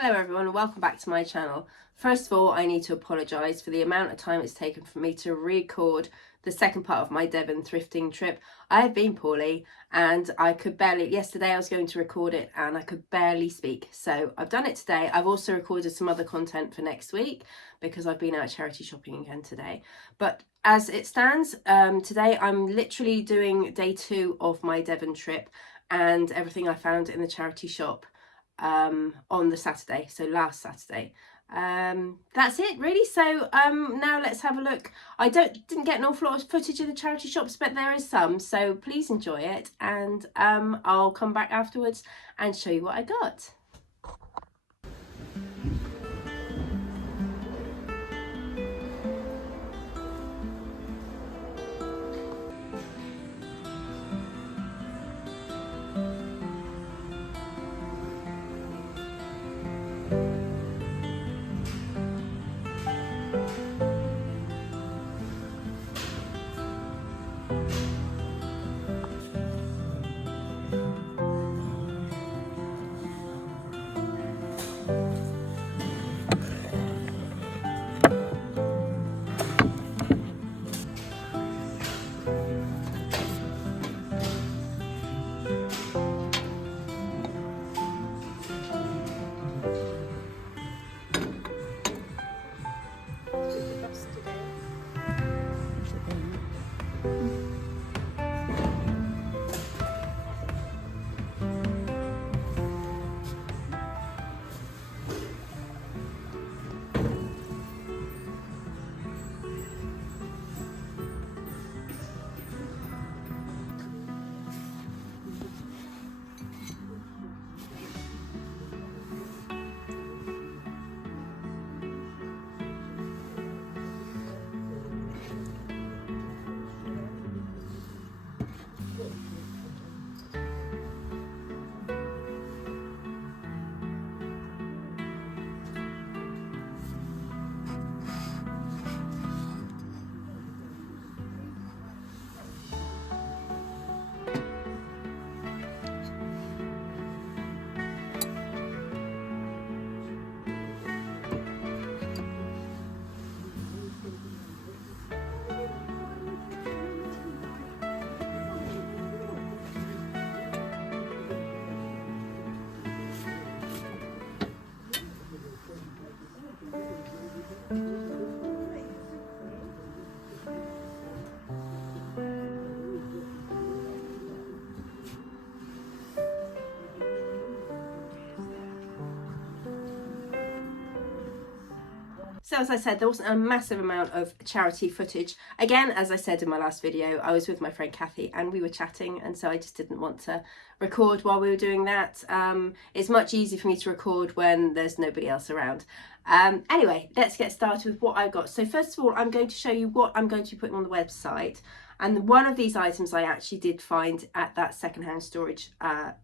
Hello everyone and welcome back to my channel. First of all, I need to apologise for the amount of time it's taken for me to record the second part of my Devon thrifting trip. I have been poorly and I could barely, yesterday I was going to record it and I could barely speak. So I've done it today. I've also recorded some other content for next week because I've been out charity shopping again today. But as it stands, today I'm literally doing day 2 of my Devon trip and everything I found in the charity shop on the Saturday, so last Saturday. That's it really. So now let's have a look. I didn't get an awful lot of footage in the charity shops, but there is some, so please enjoy it, and I'll come back afterwards and show you what I got. So as I said, there wasn't a massive amount of charity footage. Again, as I said in my last video, I was with my friend Kathy and we were chatting, and so I just didn't want to record while we were doing that. It's much easier for me to record when there's nobody else around. Anyway, let's get started with what I got. So first of all, I'm going to show you what I'm going to be putting on the website. And one of these items I actually did find at that secondhand storage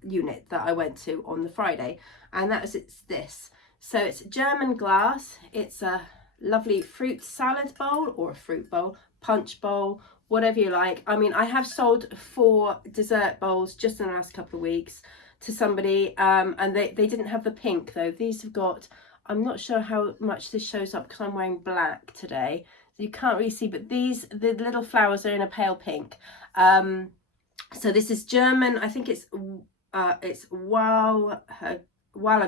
unit that I went to on the Friday. And it's this. So it's German glass. It's a lovely fruit salad bowl or a fruit bowl, punch bowl, whatever you like. I mean, I have sold 4 dessert bowls just in the last couple of weeks to somebody, and they didn't have the pink though. These have got, I'm not sure how much this shows up because I'm wearing black today, so you can't really see, but the little flowers are in a pale pink. So this is German. I think it's Wala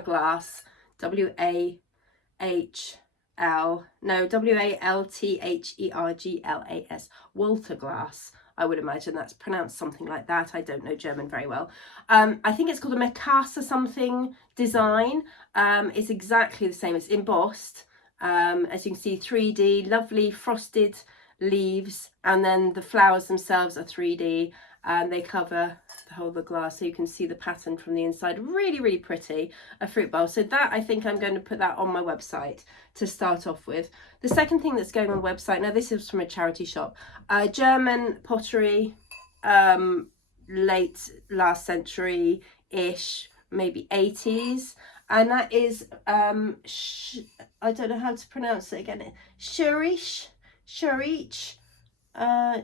glass. Waltherglas, Walter glass. I would imagine that's pronounced something like that. I don't know German very well. I think it's called a Mekasa something design. It's exactly the same. It's embossed. As you can see, 3D, lovely frosted leaves, and then the flowers themselves are 3D, and they cover the whole of the glass, so you can see the pattern from the inside. Really, really pretty, a fruit bowl. So that, I think I'm going to put that on my website to start off with. The second thing that's going on the website, now this is from a charity shop, German pottery, late last century-ish, maybe 80s. And that is, I don't know how to pronounce it again, Schurich,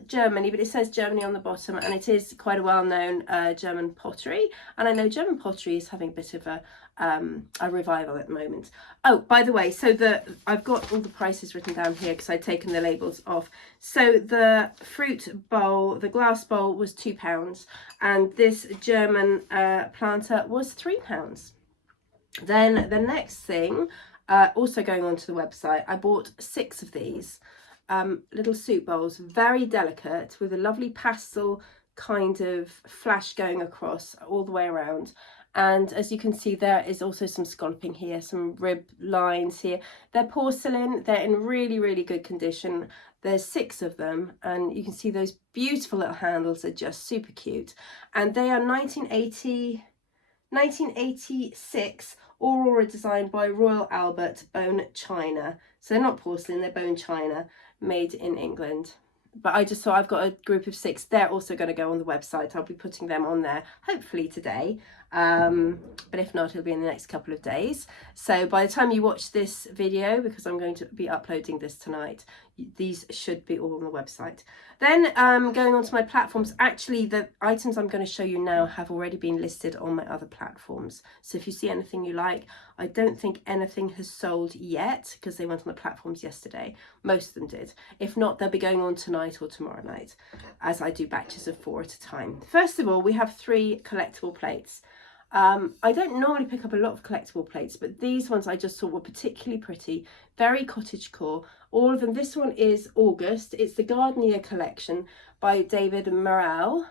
Germany, but it says Germany on the bottom, and it is quite a well-known German pottery. And I know German pottery is having a bit of a a revival at the moment. Oh, by the way, so I've got all the prices written down here because I'd taken the labels off. So the fruit bowl, the glass bowl, was £2, and this German planter was £3. Then the next thing, also going onto the website, I bought 6 of these little soup bowls, very delicate, with a lovely pastel kind of flash going across all the way around. And as you can see, there is also some scalloping here, some rib lines here. They're porcelain, they're in really, really good condition. There's 6 of them, and you can see those beautiful little handles are just super cute. And they are 1986 Aurora designed by Royal Albert, bone china. So they're not porcelain, they're bone china, made in England. But I just thought, I've got a group of 6. They're also going to go on the website. I'll be putting them on there hopefully today, but if not, it'll be in the next couple of days. So by the time you watch this video, because I'm going to be uploading this tonight, these should be all on the website. Then going on to my platforms, actually the items I'm going to show you now have already been listed on my other platforms. So if you see anything you like, I don't think anything has sold yet because they went on the platforms yesterday. Most of them did. If not, they'll be going on tonight or tomorrow night, as I do batches of 4 at a time. First of all, we have 3 collectible plates. I don't normally pick up a lot of collectible plates, but these ones I just thought were particularly pretty, very cottagecore. All of them. This one is August. It's the Gardenier collection by David Morel,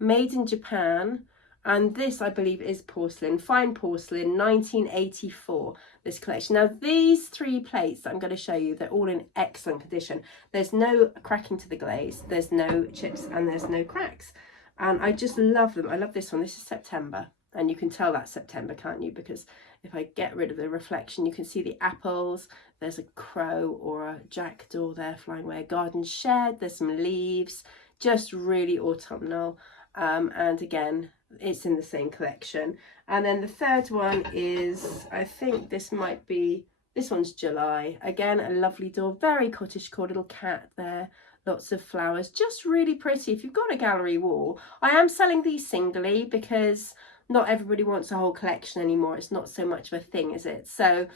made in Japan. And this, I believe, is porcelain, fine porcelain, 1984, this collection. Now, these 3 plates that I'm going to show you, they're all in excellent condition. There's no cracking to the glaze, there's no chips, and there's no cracks. And I just love them. I love this one. This is September. And you can tell that's September, can't you? Because if I get rid of the reflection, you can see the apples. There's a crow or a jackdaw there flying away, a garden shed. There's some leaves, just really autumnal. And again, it's in the same collection. And then the third one is, I think this might be, this one's July. Again, a lovely door, very cottagecore, little cat there. Lots of flowers, just really pretty. If you've got a gallery wall, I am selling these singly because not everybody wants a whole collection anymore. It's not so much of a thing, is it? So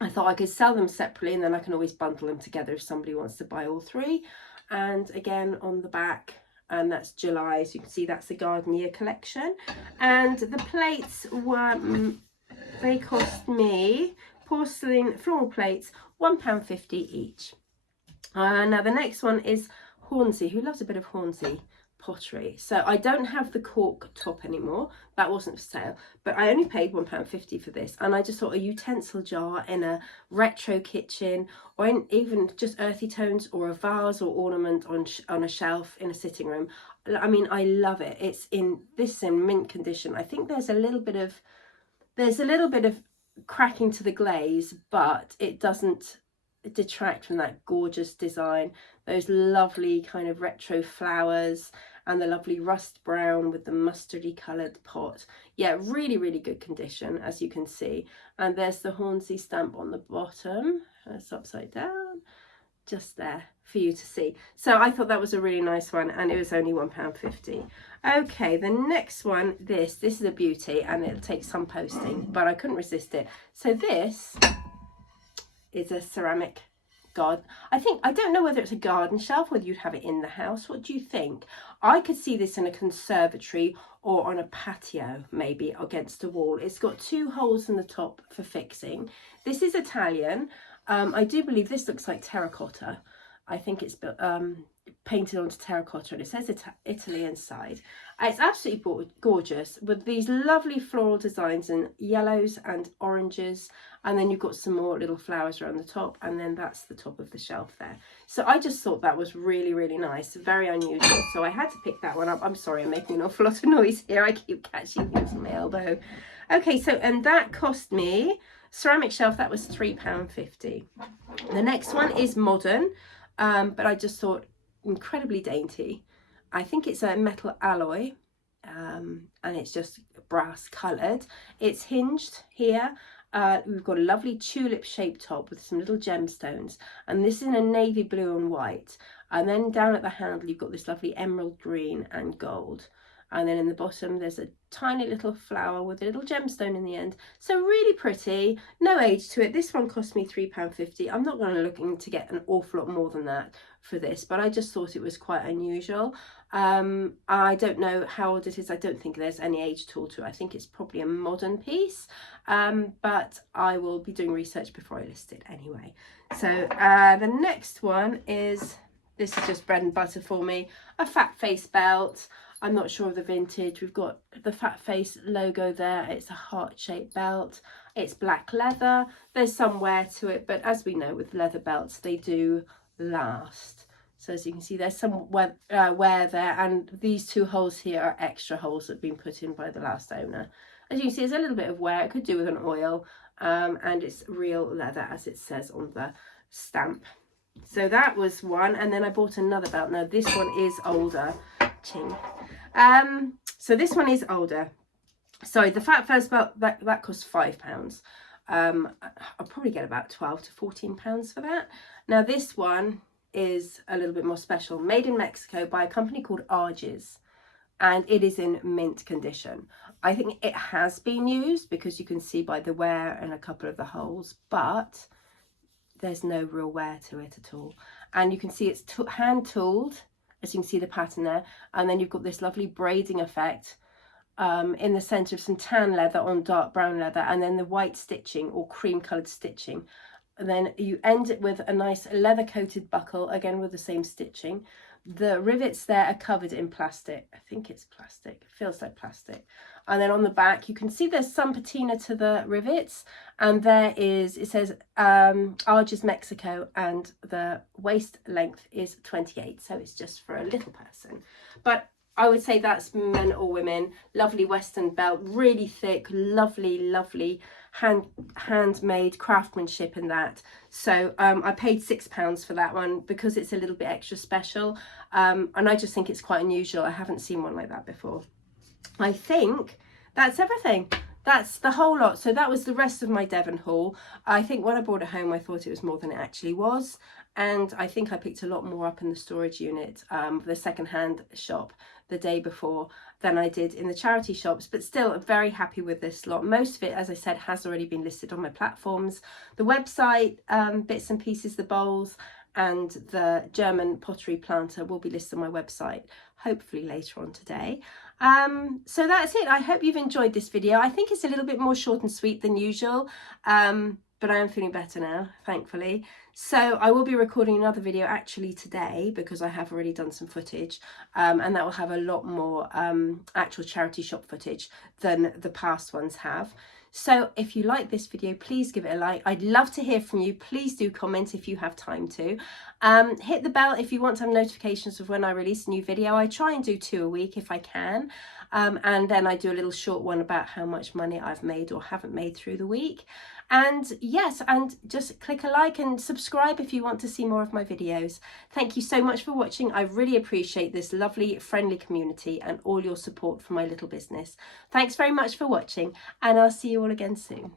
I thought I could sell them separately, and then I can always bundle them together if somebody wants to buy all 3. And again, on the back, and that's July, so you can see that's the Gardenier collection. And the plates were, they cost me, porcelain floral plates, £1.50 each. Now the next one is Hornsey. Who loves a bit of Hornsey pottery? So I don't have the cork top anymore, that wasn't for sale, but I only paid £1.50 for this. And I just thought a utensil jar in a retro kitchen, or in even just earthy tones, or a vase or ornament on a shelf in a sitting room. I mean, I love it. It's in mint condition. I think there's a little bit of cracking to the glaze, but it doesn't detract from that gorgeous design. Those lovely kind of retro flowers and the lovely rust brown with the mustardy coloured pot. Yeah, really, really good condition, as you can see. And there's the Hornsey stamp on the bottom. It's upside down, just there for you to see. So I thought that was a really nice one, and it was only £1.50. Okay, the next one, this is a beauty, and it'll take some posting, but I couldn't resist it. So this is a ceramic garden. I don't know whether it's a garden shelf, whether you'd have it in the house. What do you think? I could see this in a conservatory or on a patio, maybe against a wall. It's got 2 holes in the top for fixing. This is Italian. I do believe this looks like terracotta. I think it's painted onto terracotta, and it says Italy inside. It's absolutely gorgeous with these lovely floral designs in yellows and oranges, and then you've got some more little flowers around the top, and then that's the top of the shelf there. So I just thought that was really, really nice, very unusual, so I had to pick that one up. I'm sorry, I'm making an awful lot of noise here. I keep catching things on my elbow. Okay, so, and that cost me, ceramic shelf, that was £3.50. The next one is modern, but I just thought incredibly dainty. I think it's a metal alloy, and it's just brass coloured. It's hinged here. We've got a lovely tulip shaped top with some little gemstones, and this is in a navy blue and white. And then down at the handle you've got this lovely emerald green and gold. and then in the bottom there's a tiny little flower with a little gemstone in the end. So really pretty, no age to it. This one cost me £3.50. I'm not going to looking to get an awful lot more than that for this, but I just thought it was quite unusual. I don't know how old it is. I don't think there's any age tool to it. I think it's probably a modern piece, but I will be doing research before I list it anyway. So the next one is, this is just bread and butter for me, a fat face belt. I'm not sure of the vintage. We've got the fat face logo there. It's a heart-shaped belt. It's black leather. There's some wear to it, but as we know with leather belts, they do last. So as you can see, there's some wear there, and these two holes here are extra holes that have been put in by the last owner. As you can see, there's a little bit of wear. It could do with an oil, and it's real leather as it says on the stamp. So that was one, and then I bought another belt. Now this one is older. Ching. So this one is older. Sorry, the fat face belt, that cost £5. I'll probably get about £12 to £14 for that. Now this one is a little bit more special, made in Mexico by a company called Arges, and it is in mint condition. I think it has been used because you can see by the wear and a couple of the holes, but there's no real wear to it at all. And you can see it's hand tooled, as you can see the pattern there, and then you've got this lovely braiding effect in the center of some tan leather on dark brown leather, and then the white stitching or cream colored stitching, and then you end it with a nice leather coated buckle, again with the same stitching. The rivets there are covered in plastic. I think it's plastic, it feels like plastic. And then on the back you can see there's some patina to the rivets, and there is, it says Arges Mexico, and the waist length is 28, so it's just for a little person. But I would say that's men or women. Lovely Western belt, really thick, lovely handmade craftsmanship in that. So I paid £6 for that one because it's a little bit extra special, and I just think it's quite unusual. I haven't seen one like that before. I think that's everything. That's the whole lot. So that was the rest of my Devon haul. I think when I brought it home I thought it was more than it actually was, and I think I picked a lot more up in the storage unit, the second-hand shop, the day before than I did in the charity shops, but still very happy with this lot. Most of it, as I said, has already been listed on my platforms. The website, bits and pieces, the bowls and the German pottery planter will be listed on my website hopefully later on today. So that's it. I hope you've enjoyed this video. I think it's a little bit more short and sweet than usual, but I am feeling better now, thankfully. So I will be recording another video actually today because I have already done some footage, and that will have a lot more actual charity shop footage than the past ones have. So if you like this video, please give it a like. I'd love to hear from you. Please do comment if you have time to. Hit the bell if you want to have notifications of when I release a new video. I try and do 2 a week if I can. And then I do a little short one about how much money I've made or haven't made through the week. And yes, and just click a like and subscribe if you want to see more of my videos. Thank you so much for watching. I really appreciate this lovely, friendly community and all your support for my little business. Thanks very much for watching, and I'll see you all again soon.